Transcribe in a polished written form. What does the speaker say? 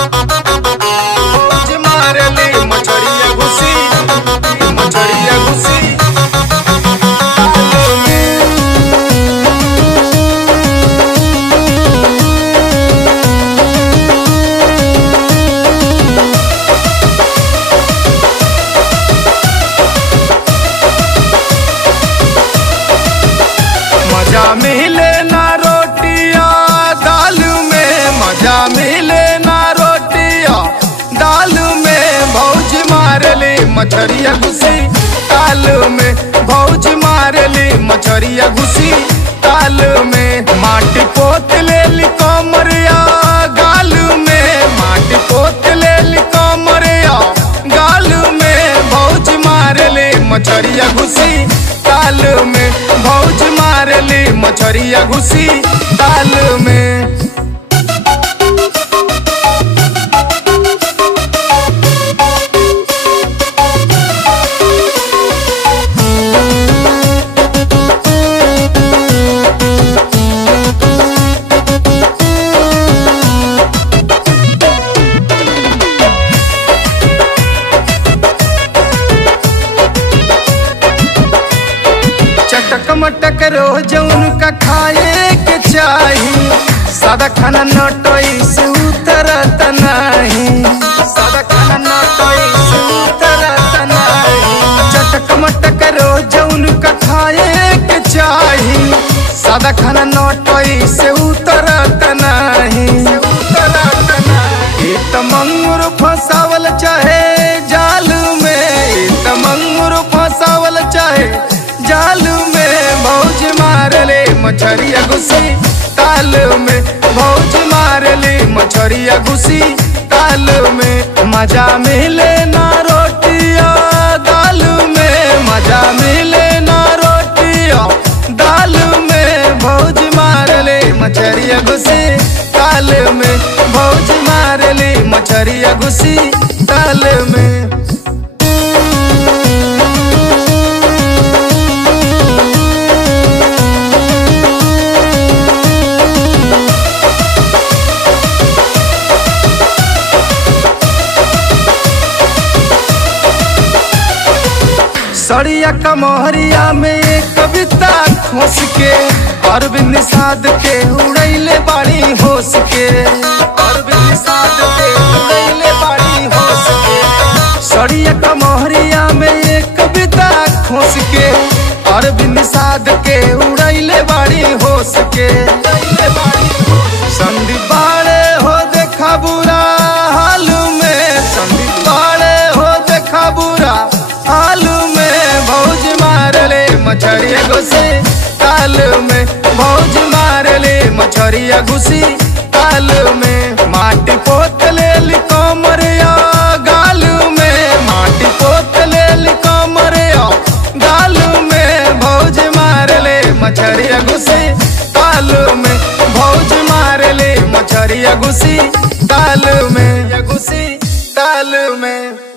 भौज मारली मछरिया घुसी, मछरिया घुसी ताल में। मजा मिले ना रोटिया दाल में, मजा मिले ना रोटिया दाल में। भौज मारली मछरिया घुसी ताल में, भौज मारली मछरिया घुसी ताल में। माटी पोत लेली कमरिया गाल में, माटी पोत लेली कमरिया गाल में। भौज मारली मछरिया घुसी ताल में, भौज मारली मछरिया घुसी ताल में। चटक मटक रोज उनका खाए के चाही, सादा खाना नटोई से उतरत नहीं, सादा खाना नटोई से उतरत नहीं। चटक मटक रोज उनका खाए के चाही, सादा खाना नटोई से उतरत नहीं, उतरत नहीं। इत मंगूर फसावल चाहे जाल में, इत मंगूर फसावल चाहे जाल में। भौज मारली मछरिया घुसी ताल में, भौज मारली मछरिया घुसी ताल में। मजा मिले ना रोटिया दाल में, मजा मिले ना रोटिया दाल में। भौज मारली मछरिया घुसी ताल में, भौज मारली मछरिया घुसी ताल में। सड़िया कमहरिया में एक कविता खोस के, अरविंद साध के उड़ैले बाड़ी होस के, अरविंद साध के उड़ैले बाड़ी होस के। सड़िया कमहरिया में एक कविता खोस के, अरविंद साध के उड़ैले बाड़ी होस के। संदीप बाड़े हो देखा बुरा हाल में, संदीप बाड़े हो देखा बुरा हाल में। भौज मारली मछरिया घुसी ताल में, भौज मारली मछरिया घुसी ताल में। माटी पोत लेली कमरिया गाल में, माटी पोत लेली कमरिया गाल में। भौज मारली मछरिया घुसी ताल में, भौज मारली मछरिया घुसी ताल में, घुसी ताल में।